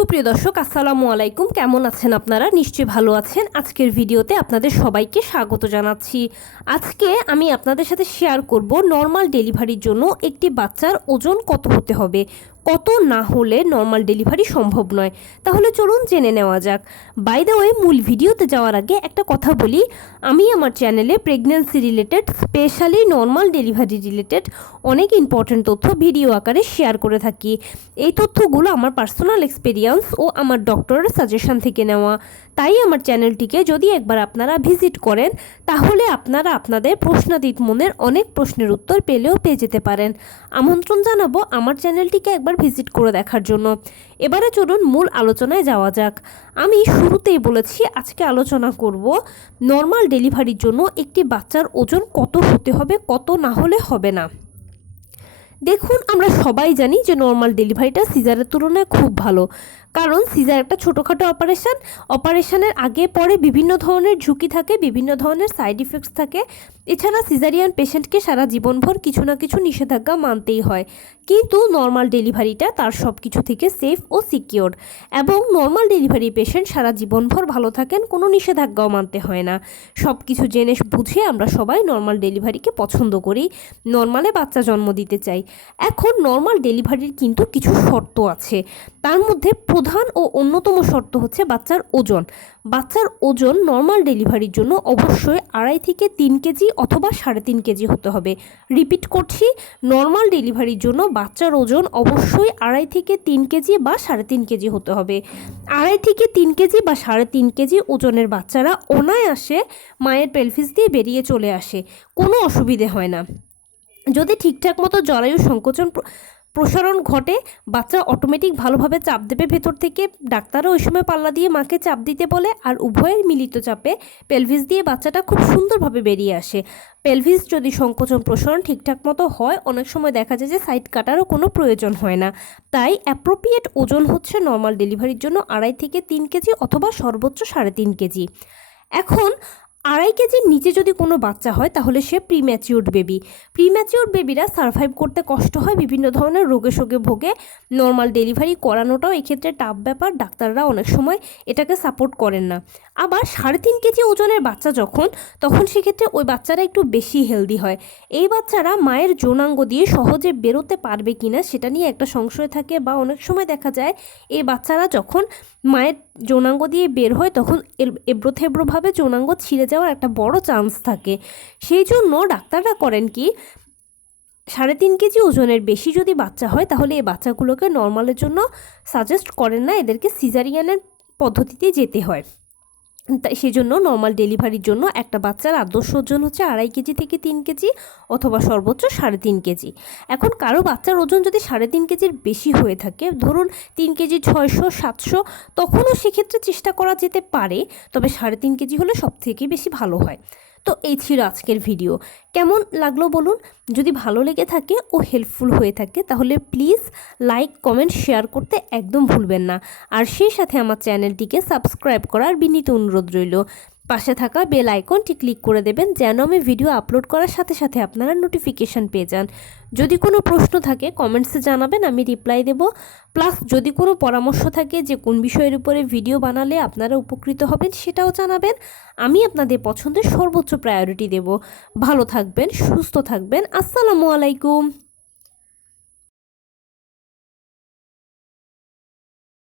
সুপ্রিয় দর্শক আসসালামু আলাইকুম, কেমন আছেন আপনারা? নিশ্চয়ই ভালো আছেন। আজকের ভিডিওতে আপনাদের সবাইকে স্বাগত জানাচ্ছি। আজকে আমি আপনাদের সাথে শেয়ার করব নর্মাল ডেলিভারির জন্য একটি বাচ্চার ওজন কত হতে হবে, কত না হলে নর্মাল ডেলিভারি সম্ভব নয়। তাহলে চলুন জেনে নেওয়া যাক। বাই দ্য ওয়ে, মূল ভিডিওতে যাওয়ার আগে একটা কথা বলি, আমি আমার চ্যানেলে pregnancy related, specially normal delivery related অনেক ইম্পর্টেন্ট তথ্য ভিডিও আকারে শেয়ার করে থাকি। এই তথ্যগুলো আমার পার্সোনাল এক্সপিরিয়েন্স ও আমার ডক্টরের সাজেশন থেকে নেওয়া। তাই আমার চ্যানেলটিকে যদি একবার আপনারা ভিজিট করেন, তাহলে আপনারা আপনাদের প্রশ্নাতীত মনের অনেক প্রশ্নের উত্তর পেয়ে যেতে পারেন। আমন্ত্রণ জানাবো আমার চ্যানেলটিকে একবার ভিজিট করে দেখার জন্য। এবারে চলুন মূল আলোচনায় যাওয়া যাক। আমি শুরুতেই বলেছি আজকে আলোচনা করব নর্মাল ডেলিভারির জন্য একটি বাচ্চার ওজন কত হতে হবে, কত না হলে হবে না। দেখুন, আমরা সবাই জানি যে নর্মাল ডেলিভারিটা সিজারের তুলনায় খুব ভালো, কারণ সিজার একটা ছোটোখাটো অপারেশনের আগে পরে বিভিন্ন ধরনের ঝুঁকি থাকে, বিভিন্ন ধরনের সাইড ইফেক্টস থাকে। এছাড়া সিজারিয়ান পেশেন্টকে সারা জীবনভর কিছু না কিছু নিষেধাজ্ঞা মানতেই হয়, কিন্তু নর্মাল ডেলিভারিটা তার সব কিছু থেকে সেফ ও সিকিওর। এবং নর্মাল ডেলিভারি পেশেন্ট সারা জীবনভর ভালো থাকেন, কোনো নিষেধাজ্ঞাও মানতে হয় না। সব কিছু জেনে বুঝে আমরা সবাই নর্মাল ডেলিভারিকে পছন্দ করি, নর্মালে বাচ্চা জন্ম দিতে চাই। এখন নর্মাল ডেলিভারির কিন্তু কিছু শর্ত আছে। তার মধ্যে প্রধান ও অন্যতম শর্ত হচ্ছে বাচ্চার ওজন। বাচ্চার ওজন নর্মাল ডেলিভারির জন্য অবশ্যই 2.5 থেকে 3 কেজি অথবা 3.5 কেজি হতে হবে। রিপিট করছি, নর্মাল ডেলিভারির জন্য বাচ্চার ওজন অবশ্যই 2.5 থেকে 3 কেজি বা 3.5 কেজি হতে হবে। 2.5 থেকে 3 কেজি বা 3.5 কেজি ওজনের বাচ্চারা অনায়াসে মায়ের পেলভিস দিয়ে বেরিয়ে চলে আসে, কোনো অসুবিধে হয় না। যদি ঠিকঠাক মতো জরায়ু সংকোচন প্রসারণ ঘটে, বাচ্চা অটোমেটিক ভালোভাবে চাপ দেবে ভেতর থেকে। ডাক্তারও ওই সময় পাল্লা দিয়ে মাকে চাপ দিতে বলে, আর উভয়ের মিলিত চাপে পেলভিস দিয়ে বাচ্চাটা খুব সুন্দরভাবে বেরিয়ে আসে। পেলভিস যদি সংকোচন প্রসারণ ঠিকঠাক মতো হয়, অনেক সময় দেখা যায় যে সাইড কাটারও কোনো প্রয়োজন হয় না। তাই অ্যাপ্রোপ্রিয়েট ওজন হচ্ছে নর্মাল ডেলিভারির জন্য 2.5 থেকে 3 কেজি অথবা সর্বোচ্চ 3.5 কেজি। এখন 2.5 কেজির নিচে যদি কোনো বাচ্চা হয়, তাহলে সে প্রিম্যাচিউরড বেবি। প্রিম্যাচিউরড বেবিরা সারভাইভ করতে কষ্ট হয়, বিভিন্ন ধরনের রোগে ভোগে। নর্মাল ডেলিভারি করানোটাও এক্ষেত্রে টাফ ব্যাপার, ডাক্তাররা অনেক সময় এটাকে সাপোর্ট করেন না। আবার 3.5 কেজি ওজনের বাচ্চা তখন সেক্ষেত্রে ওই বাচ্চারা একটু বেশি হেলদি হয়। এই বাচ্চারা মায়ের যৌনাঙ্গ দিয়ে সহজে বেরোতে পারবে কিনা সেটা নিয়ে একটা সংশয় থাকে, বা অনেক সময় দেখা যায় এই বাচ্চারা যখন মায়ের যৌনাঙ্গ দিয়ে বের হয়, তখন এবড়োথেবড়োভাবে যৌনাঙ্গ ছিঁড়ে যাওয়ার একটা বড় চান্স থাকে। সেই জন্য ডাক্তাররা করেন কি, 3.5 কেজি ওজনের বেশি যদি বাচ্চা হয়, তাহলে এই বাচ্চাগুলোকে নর্মালের জন্য সাজেস্ট করেন না, এদেরকে সিজারিয়ানের পদ্ধতিতে যেতে হয়। তাই সেজন্য নর্মাল ডেলিভারির জন্য একটা বাচ্চার আদর্শ ওজন হচ্ছে 2.5 কেজি থেকে 3 কেজি অথবা সর্বোচ্চ 3.5 কেজি। এখন কারো বাচ্চার ওজন যদি 3.5 কেজির বেশি হয়ে থাকে, ধরুন 3 কেজি 600 700, তখনও সেক্ষেত্রে চেষ্টা করা যেতে পারে, তবে 3.5 কেজি হলে সবথেকে বেশি ভালো হয়। তো এই ছিল আজকের ভিডিও। কেমন লাগলো বলুন? যদি ভালো লেগে থাকে ও হেল্পফুল হয়ে থাকে, তাহলে প্লিজ লাইক, কমেন্ট, শেয়ার করতে একদম ভুলবেন না। আর সেই সাথে আমার চ্যানেলটিকে সাবস্ক্রাইব করার বিনীত অনুরোধ রইল। পাশে থাকা বেল আইকনটি ক্লিক করে দেবেন, যেন আমি ভিডিও আপলোড করার সাথে সাথে আপনারা নোটিফিকেশান পেয়ে যান। যদি কোনো প্রশ্ন থাকে কমেন্টসে জানাবেন, আমি রিপ্লাই দেব। প্লাস যদি কোনো পরামর্শ থাকে যে কোন বিষয়ের উপরে ভিডিও বানালে আপনারা উপকৃত হবেন, সেটাও জানাবেন। আমি আপনাদের পছন্দের সর্বোচ্চ প্রায়োরিটি দেব। ভালো থাকবেন, সুস্থ থাকবেন। আসসালামু আলাইকুম।